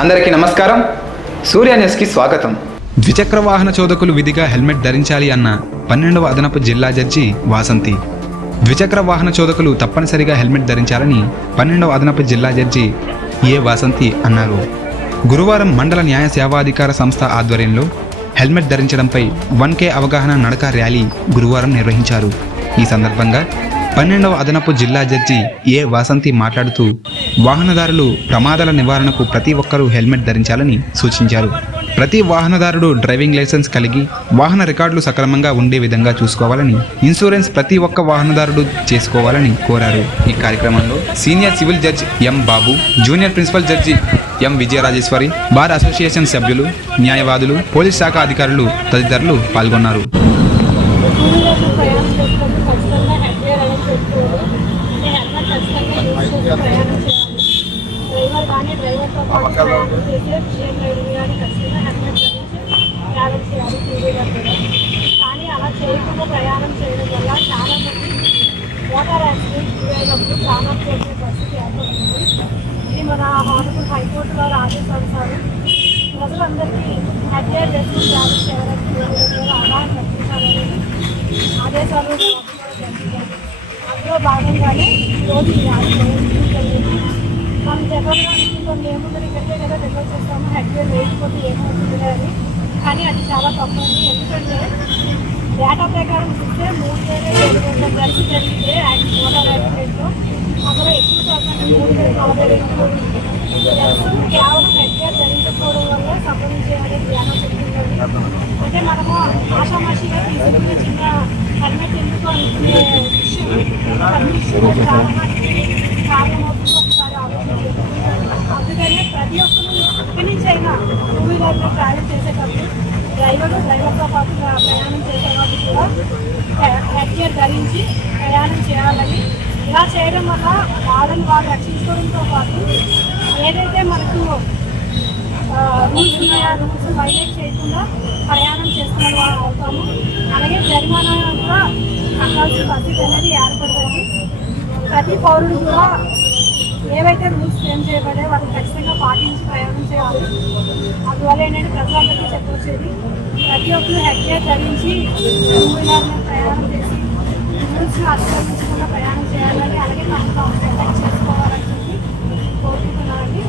అందరికీ నమస్కారం. సూర్య న్యూస్కి స్వాగతం. ద్విచక్ర వాహన చోదకులు విధిగా హెల్మెట్ ధరించాలి అన్న 12వ అదనపు జిల్లా జడ్జి వాసంతి. ద్విచక్ర వాహన చోదకులు తప్పనిసరిగా హెల్మెట్ ధరించాలని 12వ అదనపు జిల్లా జడ్జి ఏ వాసంతి అన్నారు. గురువారం మండల న్యాయ సేవాధికార సంస్థ ఆధ్వర్యంలో హెల్మెట్ ధరించడంపై 1K అవగాహన నడక ర్యాలీ గురువారం నిర్వహించారు. ఈ సందర్భంగా 12వ అదనపు జిల్లా జడ్జి ఏ వాసంతి మాట్లాడుతూ వాహనదారులు ప్రమాదాల నివారణకు ప్రతి ఒక్కరూ హెల్మెట్ ధరించాలని సూచించారు. ప్రతి వాహనదారుడు డ్రైవింగ్ లైసెన్స్ కలిగి వాహన రికార్డులు సక్రమంగా ఉండే విధంగా చూసుకోవాలని, ఇన్సూరెన్స్ ప్రతి ఒక్క వాహనదారుడు చేసుకోవాలని కోరారు. ఈ కార్యక్రమంలో senior civil judge M Babu, junior principal judge M Vijayarajeshwari, bar association సభ్యులు, న్యాయవాదులు, పోలీస్ శాఖ అధికారులు తదితరులు పాల్గొన్నారు. డ్రైవర్తో పాటు ప్రయాణం చేసే షేర్ డ్రైవింగ్ కానీ ఖచ్చితంగా హెల్మెట్ ధరించి ట్రావెల్ చేయాలి టూ వీలర్ కూడా. కానీ అలా చేయకుండా ప్రయాణం చేయడం వల్ల చాలామంది మోటార్ యాక్సిడెంట్ గురైనప్పుడు ప్రాణం పోయే పరిస్థితి ఏర్పడుతుంది. ఇది మన హానరబుల్ హైకోర్టు వారి ఆదేశానుసారం ప్రజలందరికీ హెల్మెట్ వేసుకుని ట్రావెల్ చేయడానికి టూ వీలర్ ద్వారా అవగాహన కల్పించాలనేది ఆదేశాలు జరిగింది. అందులో భాగంగానే ఈరోజు ఈ ర్యాలీ జరిగింది. మనం జనరల్గా అనుకుంటాం ఏముంది ఇక్కడికే కదా డెవలప్ చేస్తాము, హెల్మెట్ వేయకపోతే ఏమవుతుంది అని. కానీ అది చాలా తప్పండి. ఎందుకంటే డేటా ప్రకారం చూస్తే 3,700 కలిసి జరిగితే మోటార్ యాక్సిడెంట్లో అందులో ఎక్కువ శాతం 3,042 కేవలం హెల్మెట్ ధరించకపోవడం వల్ల సంభవించే అనేది ధ్యానం చెప్తుందండి. అంటే మనము ఆషామాషిగా తీసుకునే చిన్న హెల్మెట్ ఎందుకు అనుకునే విషయం చాలా మంది కారణమవుతుంది. ఒకసారి ఆలోచించారు. అందుకనే ప్రతి ఒక్కరు ఇక్కడి నుంచి అయినా టూ వీలర్లో ట్రావెల్ చేసేటప్పుడు డ్రైవర్తో పాటు ప్రయాణం చేసేవాళ్ళు కూడా హెల్మెట్ ధరించి ప్రయాణం చేయాలని. ఇలా చేయడం వల్ల వాళ్ళని వాళ్ళు రక్షించుకోవడంతో పాటు ఏదైతే మనకు రూల్స్ ఉన్నాయో రూల్స్ వైలేట్ చేయకుండా ప్రయాణం చేసుకునే వాళ్ళు అవుతాము. అలాగే జరిమానా కూడా కట్టాల్సిన పరిస్థితి అనేది ఏర్పడుతుంది. ప్రతి పౌరుడు కూడా ఏవైతే రూల్స్ ఫ్రేమ్ చేయబడే వాటిని ఖచ్చితంగా పాటించి ప్రయాణం చేయాలి. అందువల్ల ఏంటంటే ప్రజలందరికీ చెప్పొచ్చేది ప్రతి ఒక్కరు హెల్మెట్ ధరించి టూ వీలర్ని ప్రయాణం చేసి రూల్స్ని అతిక్రమించకుండా ప్రయాణం చేయాలని, అలాగే మనం ప్రొటెక్ట్ చేసుకోవాలని చెప్పి కోరుకుంటున్నానండి.